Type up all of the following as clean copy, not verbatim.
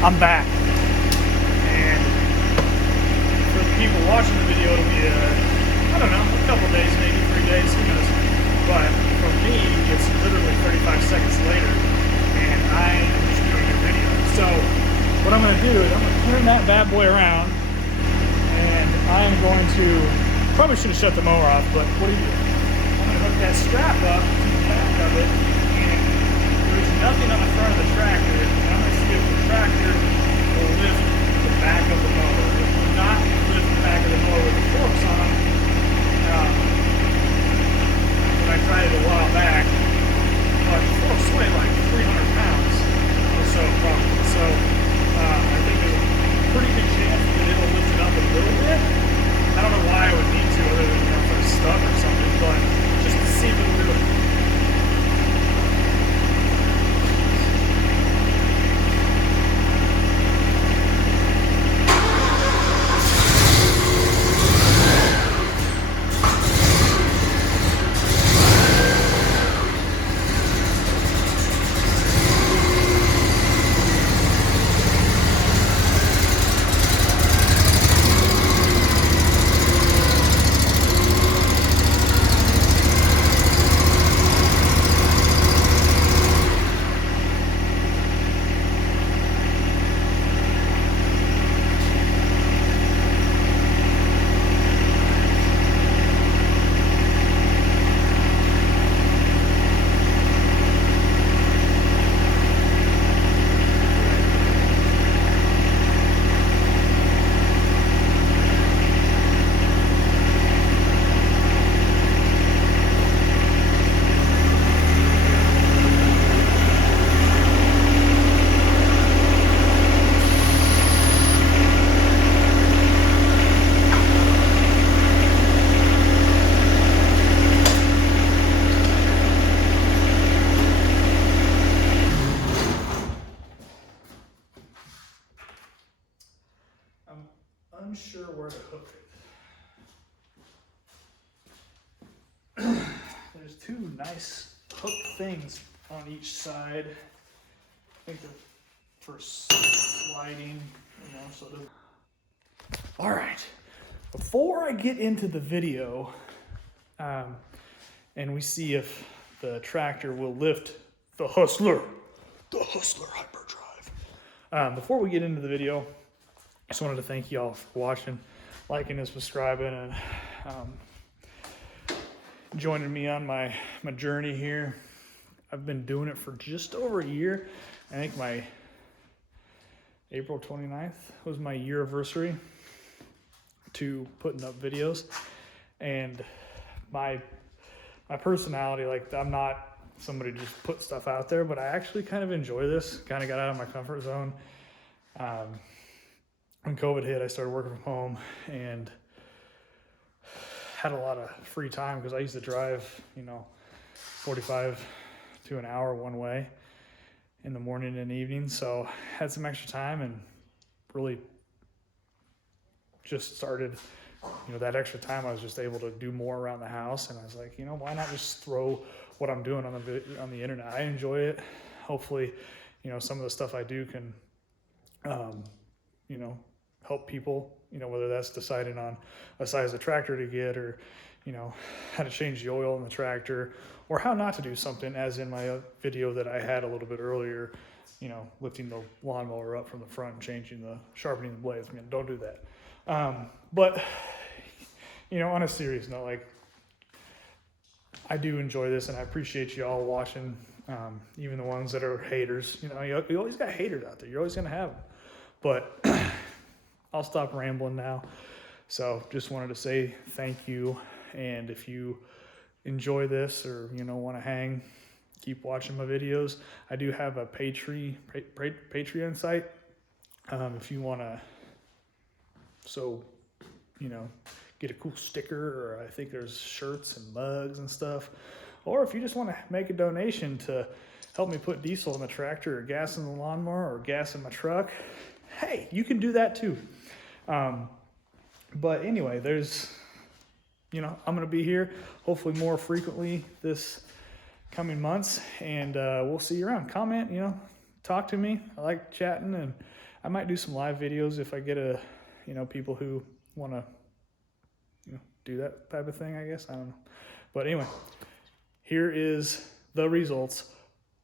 I'm back. And for the people watching the video, it'll be I don't know, a couple days, maybe 3 days, who knows. But for me, it's literally 35 seconds later, and I am just doing a video. So what I'm going to do is I'm going to turn that bad boy around, and I am going to, probably should have shut the mower off, but what do you do? I'm going to hook that strap up to the back of it, and there's nothing on the front of the tractor, and I'm going to see if the tractor will lift the back of the mower. It will not lift the back of the mower with the forks on. When I tried it a while back, but the forks weigh like 300 pounds or so probably. So I think there's a pretty good chance that it'll lift it up a little bit. I don't know why I would need to, other than if it's stuck or something, but just to see if it'll do it. Unsure where to hook it. There's two nice hook things on each side. I think they're for sliding, so all right, before I get into the video, and we see if the tractor will lift the Hustler Hyperdrive. Before we get into the video, I just wanted to thank you all for watching, liking and subscribing, and joining me on my journey here. I've been doing it for just over a year. I think my April 29th was my year anniversary to putting up videos. And my personality, like, I'm not somebody to just put stuff out there, but I actually kind of enjoy this. Kind of got out of my comfort zone. When COVID hit, I started working from home and had a lot of free time because I used to drive, 45 to an hour one way in the morning and evening. So had some extra time and really just started, that extra time I was just able to do more around the house. And I was like, why not just throw what I'm doing on the internet? I enjoy it. Hopefully, some of the stuff I do can, help people, whether that's deciding on a size of tractor to get, or, how to change the oil in the tractor, or how not to do something, as in my video that I had a little bit earlier, lifting the lawnmower up from the front and sharpening the blades. Don't do that. But, on a serious note, like, I do enjoy this, and I appreciate you all watching, even the ones that are haters. You always got haters out there. You're always going to have them. But I'll stop rambling now. So just wanted to say thank you. And if you enjoy this, or, want to hang, keep watching my videos. I do have a Patreon site. If you want to, get a cool sticker, or I think there's shirts and mugs and stuff. Or if you just want to make a donation to help me put diesel in the tractor, or gas in the lawnmower, or gas in my truck, hey, you can do that too. But anyway, I'm going to be here hopefully more frequently this coming months, and we'll see you around. Comment, talk to me. I like chatting, and I might do some live videos if I get people who want to, do that type of thing, I guess. I don't know. But anyway, here is the results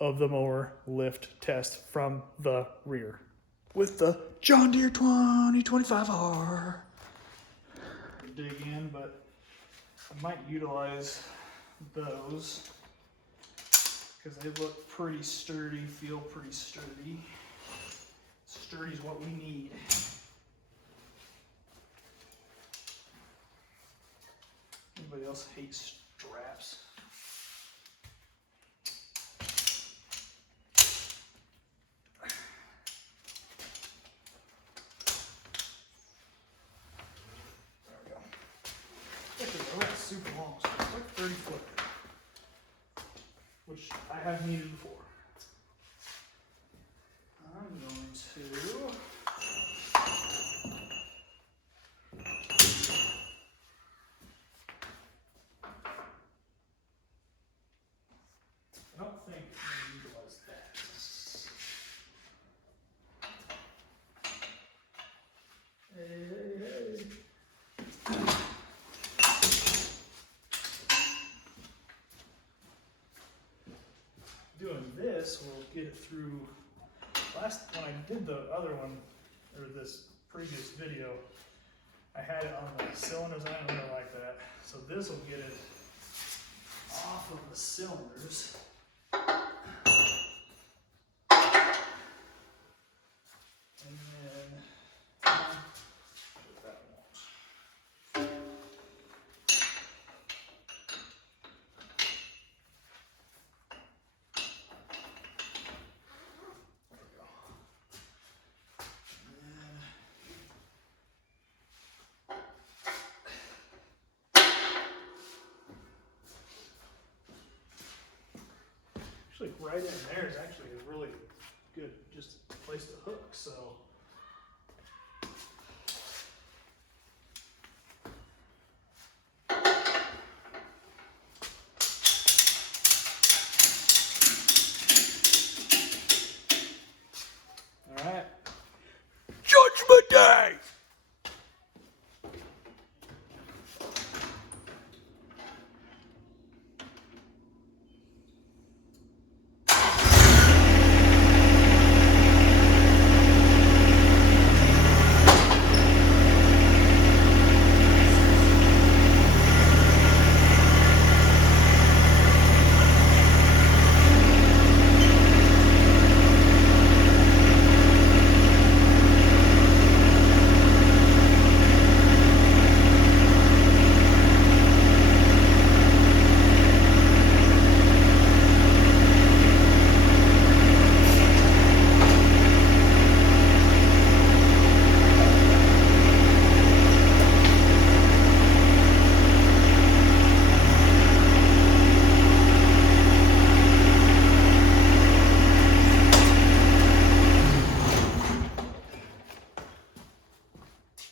of the mower lift test from the rear with the John Deere 2025r. Dig in, but I might utilize those because they look pretty sturdy, feel pretty sturdy. Sturdy is what we need. Anybody else hates straps? There we go. They're not super long, so it's like 30 foot, which I have needed before. I'm going to I don't think I'm going to utilize that. Hey. Doing this will get it through. When I did the other one, or this previous video, I had it on the cylinders. I didn't really like that. So this will get it off of the cylinders. And then that won't. Actually, right in there is actually a really good just place to hook. So all right, Judgment Day.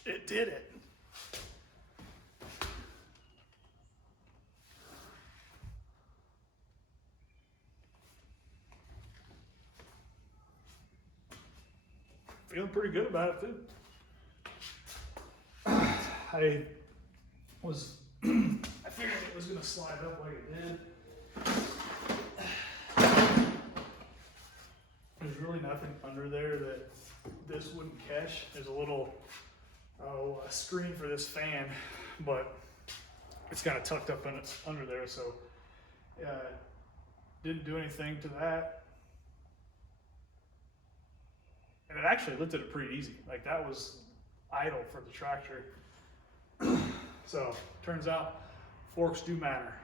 It did it. Feeling pretty good about it too. I figured it was gonna slide up like it did. There's really nothing under there that this wouldn't catch. There's a little a screen for this fan, but it's kind of tucked up in it's under there, so didn't do anything to that. And it actually lifted it pretty easy. Like that was idle for the tractor. So turns out forks do matter.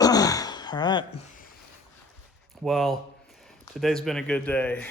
All right. Well, today's been a good day.